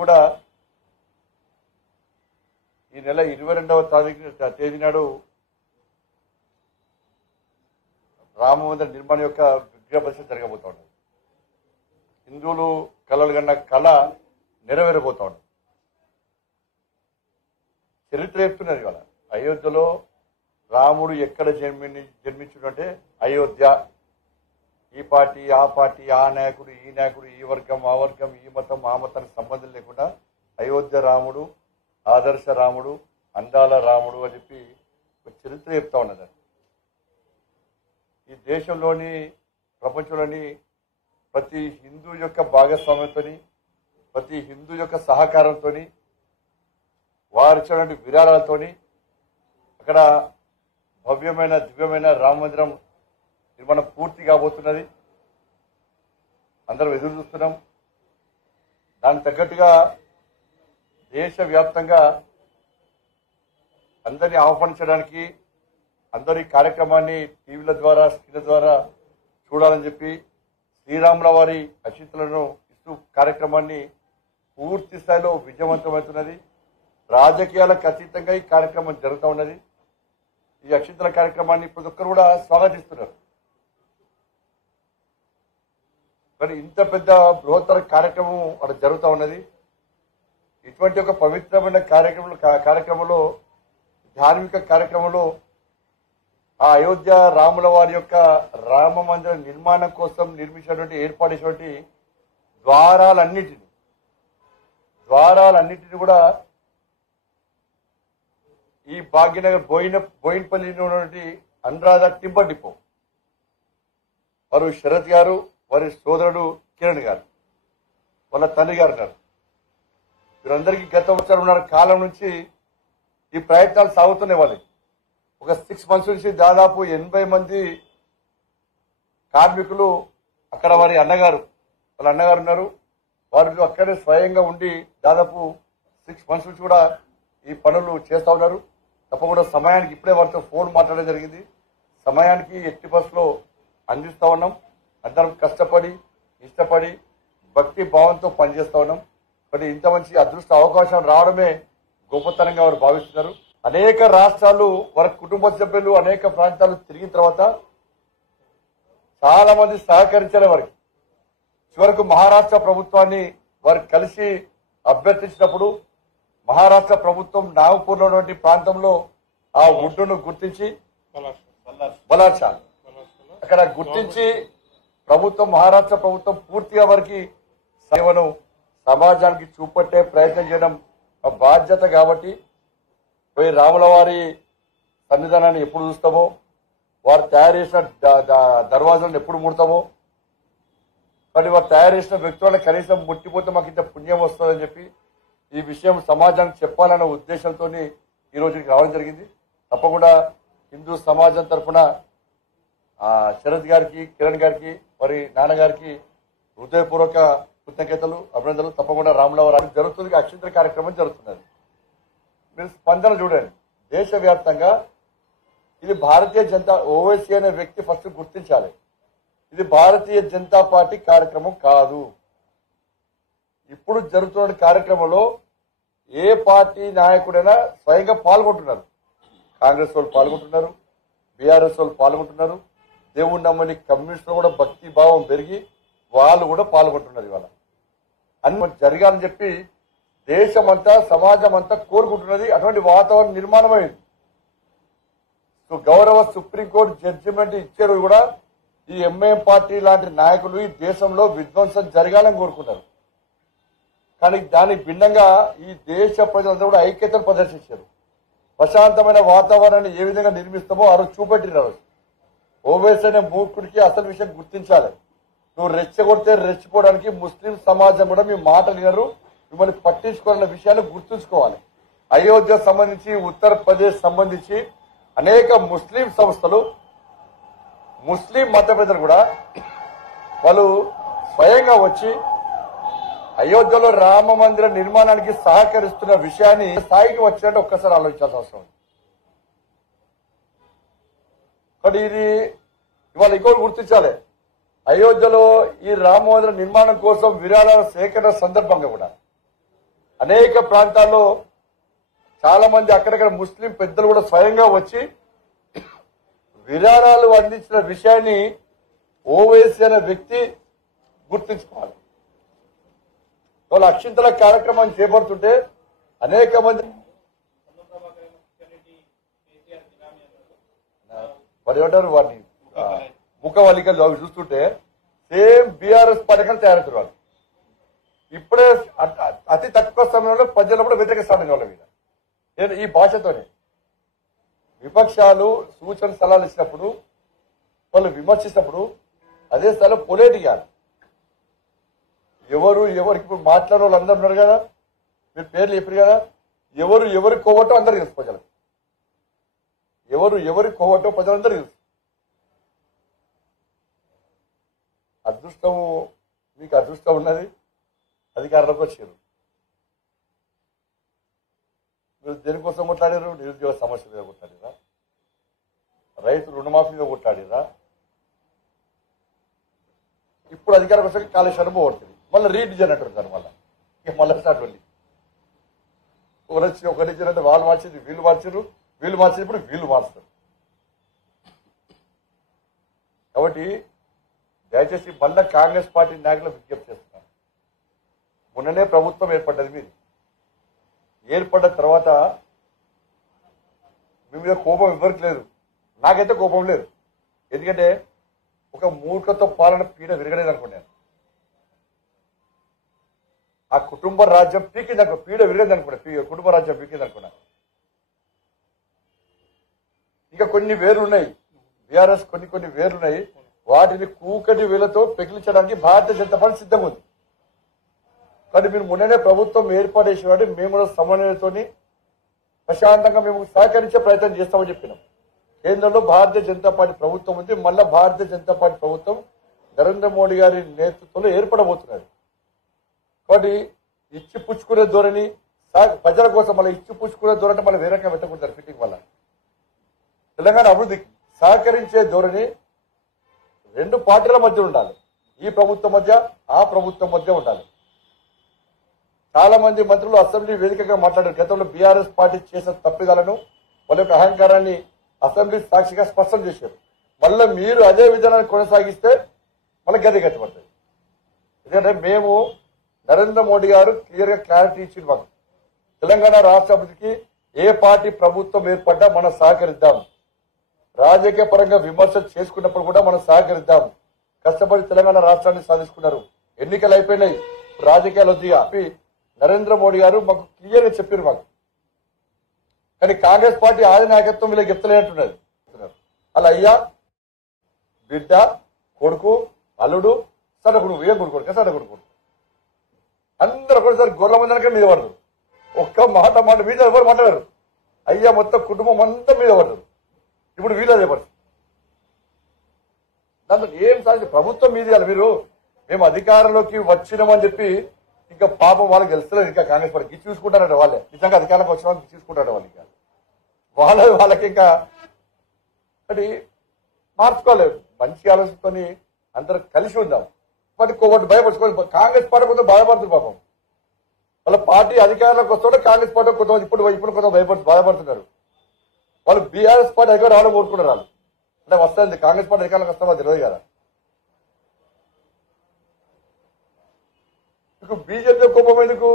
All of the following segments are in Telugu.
కూడా ఈ నెల 22వ తేదీ నాడు రామ మందిర నిర్మాణం యొక్క విగ్రహ ప్రతిష్ఠ జరగబోతా ఉన్నది. హిందువులు కలలు కన్న కళ నెరవేరబోతా ఉన్నది. చరిత్ర చెప్తున్నది ఇవాళ అయోధ్యలో రాముడు ఎక్కడ జన్మించుడంటే అయోధ్య. ఈ పార్టీ ఆ పార్టీ, ఆ నాయకుడు ఈ నాయకుడు, ఈ వర్గం ఆ వర్గం, ఈ మతం ఆ మతానికి సంబంధం లేకుండా అయోధ్య రాముడు, ఆదర్శ రాముడు, అందాల రాముడు అని చెప్పి చరిత్ర చెప్తా ఉన్నది. ఈ దేశంలోని ప్రపంచంలోని ప్రతి హిందూ యొక్క భాగస్వామ్యంతో, ప్రతి హిందూ యొక్క సహకారంతో, వారిచ్చినటువంటి విరాళాలతో అక్కడ భవ్యమైన దివ్యమైన రామ మందిరం నిర్మాణం పూర్తి కాబోతున్నది. అందరం ఎదురు చూస్తున్నాం. దానికి తగ్గట్టుగా దేశవ్యాప్తంగా అందరినీ ఆహ్వానించడానికి, అందరి కార్యక్రమాన్ని టీవీల ద్వారా స్క్రీన్ల ద్వారా చూడాలని చెప్పి శ్రీరాముల వారి అక్షింతలను ఇస్తూ కార్యక్రమాన్ని పూర్తి స్థాయిలో విజయవంతమవుతున్నది. రాజకీయాలకు అతీతంగా ఈ కార్యక్రమం జరుగుతూ ఉన్నది. ఈ అక్షింతల కార్యక్రమాన్ని ప్రతి ఒక్కరు కూడా స్వాగతిస్తున్నారు. కానీ ఇంత పెద్ద బృహత్తర కార్యక్రమం అక్కడ జరుగుతూ ఉన్నది. ఇటువంటి ఒక పవిత్రమైన కార్యక్రమంలో ధార్మిక కార్యక్రమంలో ఆ అయోధ్య రాముల వారి యొక్క రామ మందిర నిర్మాణం కోసం నిర్మించినటువంటి ఏర్పాటు చేసినటువంటి ద్వారాలన్నిటిని కూడా ఈ భాగ్యనగర్ బోయిన్పల్లిలో ఉన్నటువంటి అనురాధ టింబర్ డిపో వారు శరత్ గారు, వారి సోదరుడు కిరణ్ గారు, వాళ్ళ తండ్రి గారు ఉన్నారు. వీరందరికీ గత సంవత్సరం కాలం నుంచి ఈ ప్రయత్నాలు సాగుతున్నాయి. వాళ్ళు ఒక 6 months నుంచి దాదాపు 80 మంది కార్మికులు అక్కడ వాళ్ళ అన్నగారు ఉన్నారు. వారు అక్కడే స్వయంగా ఉండి దాదాపు 6 months నుంచి కూడా ఈ పనులు చేస్తూ ఉన్నారు. తప్పకుండా సమయానికి ఇప్పుడే వారితో ఫోన్ మాట్లాడడం జరిగింది. సమయానికి ఎట్టి బస్సులో అందిస్తూ ఉన్నాం. అందరం కష్టపడి ఇష్టపడి భక్తి భావంతో పనిచేస్తూ ఉన్నాం. కానీ ఇంత మంచి అదృష్ట అవకాశం రావడమే గొప్పతనంగా వారు భావిస్తున్నారు. అనేక రాష్ట్రాలు వారి కుటుంబ సభ్యులు అనేక ప్రాంతాలు తిరిగిన తర్వాత చాలా మంది సహకరించాలి. వారికి చివరకు మహారాష్ట్ర ప్రభుత్వాన్ని వారు కలిసి అభ్యర్థించినప్పుడు మహారాష్ట్ర ప్రభుత్వం నాగపూర్లో ఉన్నటువంటి ప్రాంతంలో ఆ ఒడ్డును గుర్తించి బలార్షా అక్కడ గుర్తించి మహారాష్ట్ర ప్రభుత్వం పూర్తిగా వారికి సేవను సమాజానికి చూపట్టే ప్రయత్నం చేయడం బాధ్యత. కాబట్టి పోయి రాముల వారి సన్నిధానాన్ని ఎప్పుడు చూస్తామో, వారు తయారు చేసిన దర్వాజాలను ఎప్పుడు ముడతామో, కానీ వారు తయారు చేసిన వ్యక్తులను కనీసం ముట్టిపోతే మాకు ఇంత పుణ్యం వస్తుందని చెప్పి ఈ విషయం సమాజానికి చెప్పాలన్న ఉద్దేశంతో ఈ రోజుకి రావడం జరిగింది. తప్పకుండా హిందూ సమాజం తరఫున శరత్ గారికి, కిరణ్ గారికి, వారి నాన్నగారికి హృదయపూర్వక కృతజ్ఞతలు, అభినందనలు. తప్పకుండా రాముల వారి జరుగుతుంది. అక్షింతల కార్యక్రమం జరుగుతున్నది. మీరు స్పందన చూడండి. దేశవ్యాప్తంగా ఇది భారతీయ జనతా ఓవైసీ అనే వ్యక్తి ఫస్ట్ గుర్తించాలి. ఇది భారతీయ జనతా పార్టీ కార్యక్రమం కాదు. ఇప్పుడు జరుగుతున్న కార్యక్రమంలో ఏ పార్టీ నాయకుడైనా స్వయంగా పాల్గొంటున్నారు. కాంగ్రెస్ వాళ్ళు పాల్గొంటున్నారు, బీఆర్ఎస్ వాళ్ళు పాల్గొంటున్నారు, దేవుణ్ణి నమ్మని కమ్యూనిస్టులు కూడా భక్తి భావం పెరిగి వాళ్ళు కూడా పాల్గొంటున్నారు. ఇవాళ అన్ని జరగాలని చెప్పి దేశమంతా సమాజం అంతా కోరుకుంటున్నది. అటువంటి వాతావరణం నిర్మాణమైంది. సో గౌరవ సుప్రీంకోర్టు జడ్జిమెంట్ ఇచ్చారు కూడా ఈ ఎంఐఎం పార్టీ లాంటి నాయకులు ఈ దేశంలో విధ్వంసం జరగాలని కోరుకున్నారు. కానీ దానికి భిన్నంగా ఈ దేశ ప్రజలందరూ కూడా ఐక్యతను ప్రదర్శించారు. ప్రశాంతమైన వాతావరణాన్ని ఏ విధంగా నిర్మిస్తామో ఆ రోజు చూపెట్టినారు. ఓవైసీ అనే మూర్ఖుడికి అసలు విషయం గుర్తించాలి. నువ్వు రెచ్చగొడితే రెచ్చిపోవడానికి ముస్లిం సమాజం కూడా మీ మాట వినరు, మిమ్మల్ని పట్టించుకోవాలన్న విషయాన్ని గుర్తుంచుకోవాలి. అయోధ్య సంబంధించి, ఉత్తరప్రదేశ్ సంబంధించి అనేక ముస్లిం సంస్థలు, ముస్లిం మత పెద్దలు కూడా వాళ్ళు స్వయంగా వచ్చి అయోధ్యలో రామ మందిర నిర్మాణానికి సహకరిస్తున్న విషయాన్ని స్థాయికి వచ్చినట్టు ఒక్కసారి ఆలోచించాల్సిన అవసరం ఉంది. కానీ ఇది ఇవాళ ఇంకోటి గుర్తించాలి. అయోధ్యలో ఈ రామ మందిర నిర్మాణం కోసం విరాళాల సేకరణ సందర్భంగా కూడా అనేక ప్రాంతాల్లో చాలా మంది అక్కడక్కడ ముస్లిం పెద్దలు కూడా స్వయంగా వచ్చి విరాళాలు అందించిన విషయాన్ని ఓవైసీ అనే వ్యక్తి గుర్తుంచుకోవాలి. వాళ్ళ అక్షింతల కార్యక్రమాన్ని చేపడుతుంటే అనేక మంది వాడు ఏమంటారు వాడిని ముఖవలికలు అవి చూస్తుంటే సేమ్ బీఆర్ఎస్ పథకాలు తయారవుతారు వాళ్ళు. ఇప్పుడే అతి తక్కువ సమయంలో ప్రజలు కూడా వ్యతిరేక స్థానం వాళ్ళ మీద ఈ భాషతోనే విపక్షాలు సూచన సలహాలు ఇచ్చినప్పుడు వాళ్ళు విమర్శించినప్పుడు అదే స్థలం పొలేట్ ఇవ్వాలి. ఎవరికి ఇప్పుడు మాట్లాడే వాళ్ళు అందరు ఉన్నారు కదా, మీరు పేర్లు చెప్పారు కదా, ఎవరి కోవటో అందరు తెలుసు ప్రజలకు, ఎవరి కోవటో ప్రజలందరూ తెలుసు. అదృష్టము మీకు అదృష్టం ఉన్నది, అధికారంలోకి వచ్చారు. మీరు దేనికోసం కొట్లాడారు? నిరుద్యోగ సమస్య మీద కొట్లాడారా? రైతు రుణమాఫీ మీద కొట్లాడారా? ఇప్పుడు అధికారం వచ్చాక కాళేశ్వరం పోగొడుతుంది, మళ్ళీ రీడిజన్ అంటారు. మళ్ళీ స్టార్ట్ వెళ్ళి ఒక రీజన్ అంటే వాళ్ళు మార్చింది వీళ్ళు మార్చారు, వీళ్ళు మార్చింది ఇప్పుడు వీళ్ళు మార్చుతారు. కాబట్టి దయచేసి మళ్ళా కాంగ్రెస్ పార్టీ నాయకులు విజ్ఞప్తి చేస్తున్నారు. మొన్ననే ప్రభుత్వం ఏర్పడ్డది, మీది ఏర్పడ్డ తర్వాత మీ మీద కోపం ఎవరికి లేదు, నాకైతే కోపం లేదు. ఎందుకంటే ఒక మూర్ఖతో పాలన పీడ విరగలేదు అనుకున్నాను. ఆ కుటుంబ రాజ్యం పీకింది అనుకో, పీడ విరగదు అనుకున్నా, కుటుంబ రాజ్యం పీకింది అనుకున్నా. ఇంకా కొన్ని వేరున్నాయి, బీఆర్ఎస్ కొన్ని వేరున్నాయి, వాటిని కూకటి వేలతో పెకిలించడానికి భారతీయ జనతా పార్టీ సిద్ధంగా ఉంది. కానీ మీరు మొన్ననే ప్రభుత్వం ఏర్పాటు చేసేవాడి మేము కూడా సమన్వయంతో ప్రశాంతంగా మేము సహకరించే ప్రయత్నం చేస్తామని చెప్పినాం. కేంద్రంలో భారతీయ జనతా పార్టీ ప్రభుత్వం ఉంది, మళ్ళా భారతీయ జనతా పార్టీ ప్రభుత్వం నరేంద్ర మోడీ గారి నేతృత్వంలో ఏర్పడబోతున్నారు. కాబట్టి ఇచ్చి పుచ్చుకునే ధోరణి, ప్రజల కోసం మళ్ళీ ఇచ్చి పుచ్చుకునే ధోరణి మళ్ళీ వేరే రకంగా పెట్టకూడదు. ఫిట్టింగ్ వల్ల తెలంగాణ అభివృద్ధికి సహకరించే ధోరణి రెండు పార్టీల మధ్య ఉండాలి, ఈ ప్రభుత్వం మధ్య ఆ ప్రభుత్వం మధ్య ఉండాలి. చాలా మంది మంత్రులు అసెంబ్లీ వేదికగా మాట్లాడారు. గతంలో బీఆర్ఎస్ పార్టీ చేసిన తప్పిదాలను, వాళ్ళ యొక్క అహంకారాన్ని అసెంబ్లీ సాక్షిగా స్పష్టం చేశారు. మళ్ళీ మీరు అదే విధానాన్ని కొనసాగిస్తే మళ్ళీ గది గట్టిపడుతుంది. ఎందుకంటే మేము నరేంద్ర మోడీ గారు క్లియర్ గా క్లారిటీ ఇచ్చింది మాకు, తెలంగాణ రాష్ట్ర అభివృద్ధికి ఏ పార్టీ ప్రభుత్వం ఏర్పడ్డా మనం సహకరిద్దాం, రాజకీయ పరంగా విమర్శ చేసుకున్నప్పుడు కూడా మనం సహకరిద్దాం. కష్టపడి తెలంగాణ రాష్ట్రాన్ని సాధించుకున్నారు, ఎన్నికలు అయిపోయినాయి, రాజకీయాలు వద్దిగా నరేంద్ర మోడీ గారు మాకు క్లియర్ గా చెప్పారు మాకు. కానీ కాంగ్రెస్ పార్టీ ఆది నాయకత్వం వీళ్ళకి చెప్తలేనట్టున్నది. అలా అయ్యా బిడ్డ కొడుకు అల్లుడు సడకుడు ఏం కొడుకోడు సడకుడు అందరూ ఒకటిసారి గొర్రెల మందనకే మీద పడరు. ఒక్క మాట మీద ఎవరు మాట్లాడారు, అయ్యా మొత్తం కుటుంబం అంతా మీద పడరు. ఇప్పుడు వీళ్ళదే పడుతుంది. దాంట్లో ఏం సాధించి ప్రభుత్వం మీది మీరు మేము అధికారంలోకి వచ్చినామని చెప్పి ఇంకా పాపం వాళ్ళకి తెలుస్తలేదు. ఇంకా కాంగ్రెస్ పార్టీకి చూసుకుంటారంట, వాళ్ళే నిజంగా అధికారంలోకి వచ్చిన వాళ్ళకి చూసుకుంటారు వాళ్ళు. ఇంకా వాళ్ళకి ఇంకా అది మార్చుకోలేదు. మంచి ఆలోచనతోని అందరూ కలిసి ఉందాం. బట్ ఒకటి భయపడుచుకోవాలి. కాంగ్రెస్ పార్టీ కొంత బాధపడుతుంది పాపం. వాళ్ళ పార్టీ అధికారంలోకి వస్తుంటే కాంగ్రెస్ పార్టీ కొంతమంది ఇప్పుడు కొంత బాధపడుతున్నారు. వాళ్ళు బీఆర్ఎస్ పార్టీ అధికారం రావడం కోరుకున్నారు. వాళ్ళు అంటే వస్తుంది కాంగ్రెస్ పార్టీ అధికారంలోకి వస్తామో తెలియదు కదా. మీకు బీజేపీ కోపం ఎందుకు?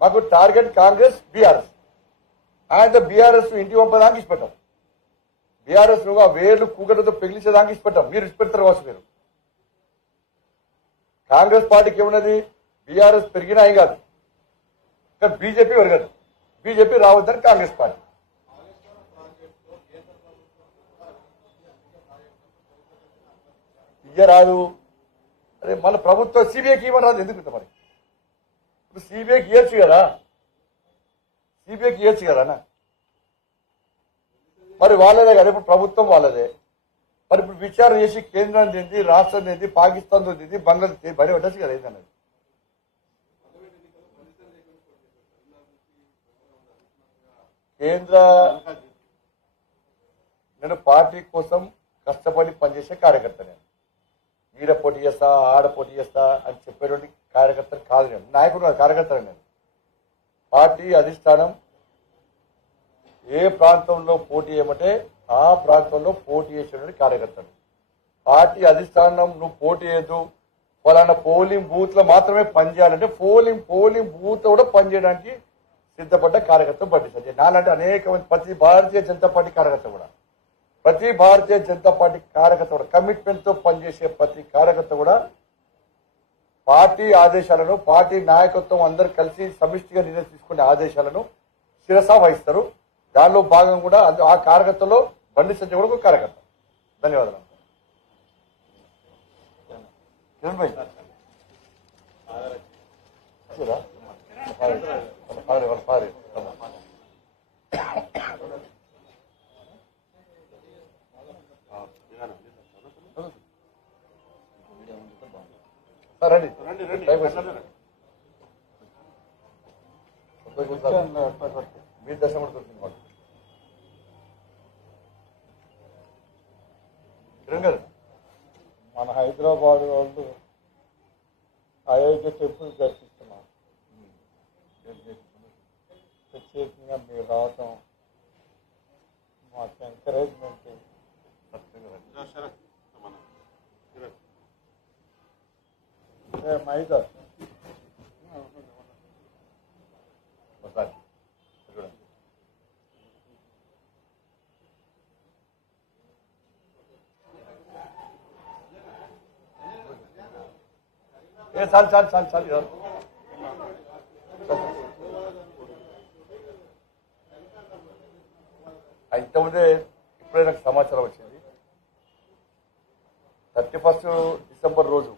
మాకు టార్గెట్ కాంగ్రెస్ బీఆర్ఎస్. ఆయన బీఆర్ఎస్ ఇంటి పంపడానికి ఇష్టపెట్టాం, బీఆర్ఎస్ నువ్వు ఆ వేర్లు కూకటితో పెగిలించేదానికి ఇష్టపెట్టాం. మీరు ఇష్టపెడతారు కావచ్చు. మీరు కాంగ్రెస్ పార్టీకి ఏమున్నది, బీఆర్ఎస్ పెరిగినా ఏం కాదు, కానీ బీజేపీ పెరగదు. బీజేపీ రావద్దని కాంగ్రెస్ పార్టీ. రాదు. అదే మళ్ళీ ప్రభుత్వం సిబిఐకి ఇవ్వని రాదు. ఎందుకు మరి? ఇప్పుడు సిబిఐకి ఇవ్వచ్చు కదా, సిబిఐకి ఇవ్వచ్చు కదా. మరి వాళ్ళదే కదా, ఇప్పుడు ప్రభుత్వం వాళ్ళదే. మరి ఇప్పుడు విచారణ చేసి కేంద్రం ఏంది, రాష్ట్రం ఏంది, పాకిస్తాన్ ఏంది, బంగ్లాదేశ్ బయట పెట్టచ్చు కదా ఏంటన్నది. నేను పార్టీ కోసం కష్టపడి పనిచేసే కార్యకర్త. నేను ఈడ పోటీ చేస్తా ఆడ పోటీ చేస్తా అని చెప్పేటువంటి కార్యకర్త కాదు, నేను నాయకుడు కాదు, కార్యకర్త నేను. పార్టీ అధిష్టానం ఏ ప్రాంతంలో పోటీ చేయమంటే ఆ ప్రాంతంలో పోటీ చేసేటువంటి కార్యకర్తలు. పార్టీ అధిష్టానం నువ్వు పోటీ చేయదు, ఫలానా పోలింగ్ బూత్ లో మాత్రమే పనిచేయాలంటే పోలింగ్ బూత్ కూడా పనిచేయడానికి సిద్ధపడ్డ కార్యకర్త పట్టించాలి. నాలంటే అనేక మంది ప్రతి భారతీయ జనతా పార్టీ కార్యకర్త కూడా కమిట్మెంట్ తో పనిచేసే ప్రతి కార్యకర్త కూడా పార్టీ ఆదేశాలను, పార్టీ నాయకత్వం అందరూ కలిసి సమిష్టిగా నిర్ణయం తీసుకునే ఆదేశాలను శిరసా వహిస్తారు. దానిలో భాగం కూడా ఆ కార్యకర్తలో బండి సంజయ్ కూడా ఒక కార్యకర్త. ధన్యవాదాలు. కిరణ్ భాయ్ రండి మీరు దర్శనం కూడా దొరికింది మాకు. కిరణ్ గారు, మన హైదరాబాద్ వాళ్ళు అయోధ్య టెంపుల్ దర్శిస్తున్నారు. ప్రత్యేకంగా మీరు రావటం మాకు ఎంకరేజ్మెంట్. మైదా చాలు. ఇంతకుముందే ఇప్పుడే నాకు సమాచారం వచ్చింది. 31 డిసెంబర్ రోజు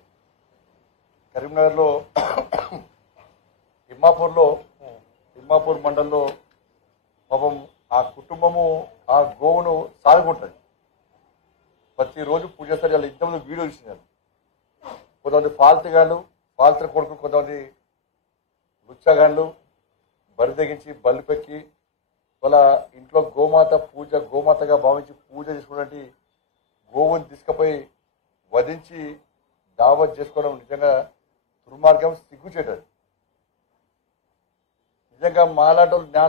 కరీంనగర్ లో తిమ్మాపూర్ మండలంలో పాపం ఆ కుటుంబము ఆ గోవును సాగుకుంటుంది. ప్రతిరోజు పూజ చేస్తారు. వాళ్ళు ఇంతకుముందు వీడియో ఇచ్చినారు. కొంతమంది పాల్తర కొడుకు, కొంతమంది లుచ్చగాళ్ళు బరి తెగించి బల్లి పెక్కి వాళ్ళ ఇంట్లో గోమాతగా భావించి పూజ చేసుకున్నటువంటి గోవుని తీసుకుపోయి వధించి దావత్ చేసుకోవడం నిజంగా దుర్మార్గం, సిగ్గుచేటది. నిజంగా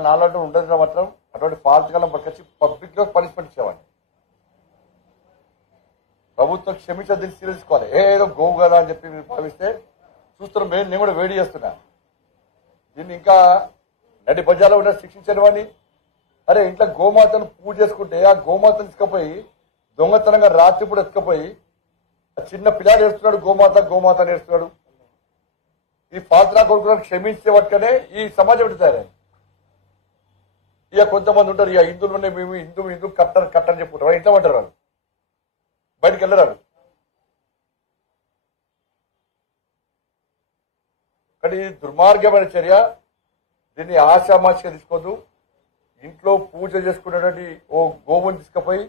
నాలాంటి ఉండదు మాత్రం అటువంటి పాల్తకాలం పట్టుకొచ్చి పబ్లిక్ లో పనిష్మెంట్ ఇచ్చేవాడిని. ప్రభుత్వం క్షమించదు, దీన్ని తీసుకోవాలి. ఏదో గోవు కదా అని చెప్పి మీరు భావిస్తే చూస్తున్నాం. నేను కూడా వేడి చేస్తున్నా. దీన్ని ఇంకా నడి బజార్లో ఉన్న శిక్షించని వాడిని. అరే ఇంట్లో గోమాతను పూజ చేసుకుంటే ఆ గోమాతను తీసుకుపోయి దొంగతనంగా రాత్రి కూడా ఎత్తుకపోయి చిన్న పిల్లాడు ఏడుస్తున్నాడు, గోమాత నేర్చున్నాడు. ఈ పాత్ర కొడుకులను క్షమించే పట్టుకనే ఈ సమాజం పెడతారు. ఇక కొంతమంది ఉంటారు, ఇక హిందువులు మేము హిందూ కట్టని చెప్పుకుంటారు. ఇంట్లో పడ్డారు, వాళ్ళు బయటకు వెళ్ళరారు. కానీ దుర్మార్గమైన చర్య. దీన్ని ఆశామాషిగా తీసుకోవద్దు. ఇంట్లో పూజ చేసుకునేటువంటి ఓ గోవుని తీసుకుపోయి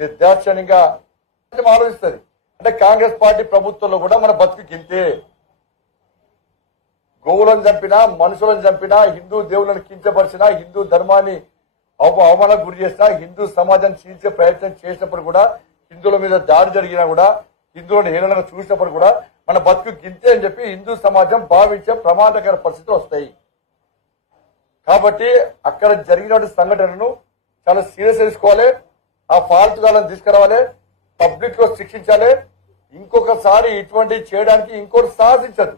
నిర్దాక్షిణ్యంగా ఆలోచిస్తుంది. అంటే కాంగ్రెస్ పార్టీ ప్రభుత్వంలో కూడా మన బతుకు గింతే. గోవులను చంపినా, మనుషులను చంపినా, హిందూ దేవులను కించపరిచినా, హిందూ ధర్మాన్ని అవమానాలకు గురి చేసినా, హిందూ సమాజాన్ని చీల్చే ప్రయత్నం చేసినప్పుడు కూడా, హిందువుల మీద దాడి జరిగినా కూడా, హిందువులను హీనంగా చూసినప్పుడు కూడా మన బతుకు గింతే అని చెప్పి హిందూ సమాజం భావించే ప్రమాదకర పరిస్థితులు వస్తాయి. కాబట్టి అక్కడ జరిగిన సంఘటనను చాలా సీరియస్ తీసుకోవాలి. ఆ ఫాల్తుగాలను తీసుకురావాలి, పబ్లిక్ లో శిక్షించాలి. ఇంకొకసారి ఇటువంటి చేయడానికి ఇంకోటి సాహసించదు.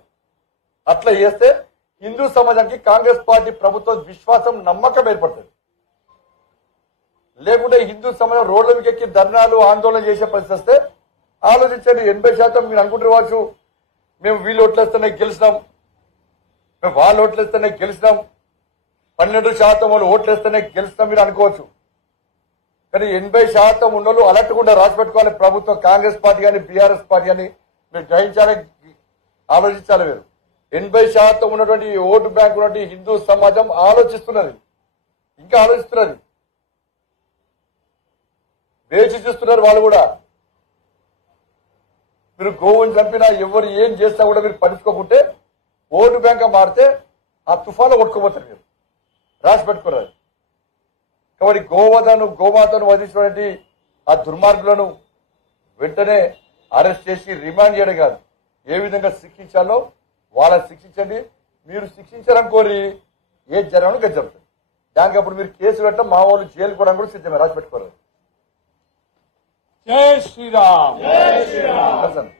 అట్లా చేస్తే హిందూ సమాజానికి కాంగ్రెస్ పార్టీ ప్రభుత్వం విశ్వాసం, నమ్మకం ఏర్పడుతుంది. లేకుంటే హిందూ సమాజం రోడ్ల మీద ఎక్కి ధర్నాలు, ఆందోళన చేసే పరిస్థితి వస్తే ఆలోచించండి. 80% మీరు అనుకుంటారు కావచ్చు, మేము వీళ్ళు ఓట్లేస్తేనే గెలిచినాం, మేము వాళ్ళు ఓట్లేస్తేనే గెలిచినాం, 12% వాళ్ళు ఓట్లేస్తేనే గెలుస్తాం మీరు అనుకోవచ్చు. కానీ 80% ఉన్నోళ్ళు అలర్ట్గా రాసి పెట్టుకోవాలి. ప్రభుత్వం కాంగ్రెస్ పార్టీ కానీ బీఆర్ఎస్ పార్టీ కానీ మీరు గ్రహించాలి, ఆలోచించాలి. మీరు 80% ఉన్నటువంటి ఓటు బ్యాంక్ ఉన్నటువంటి హిందూ సమాజం ఆలోచిస్తున్నది, ఇంకా ఆలోచిస్తున్నది, వేచి చూస్తున్నారు. వాళ్ళు కూడా మీరు గోవుని చంపినా ఎవరు ఏం చేస్తా కూడా మీరు పట్టించుకోకుంటే ఓటు బ్యాంక్ మారితే ఆ తుఫాన్లో కొట్టుకోపోతారు. మీరు రాసి పెట్టుకున్నారు. కాబట్టి గోమాతను వధించినటువంటి ఆ దుర్మార్గులను వెంటనే అరెస్ట్ చేసి రిమాండ్ చేయడం కాదు, ఏ విధంగా శిక్షించాలో వాళ్ళని శిక్షించండి. మీరు శిక్షించారనుకోరి ఏ జరగను గది జరుగుతుంది. దానికి అప్పుడు మీరు కేసు పెట్టడం మా వాళ్ళు జైలు కూడా సిద్ధమే, రాసి పెట్టుకోరు. జై శ్రీరామ్. కలిసండి.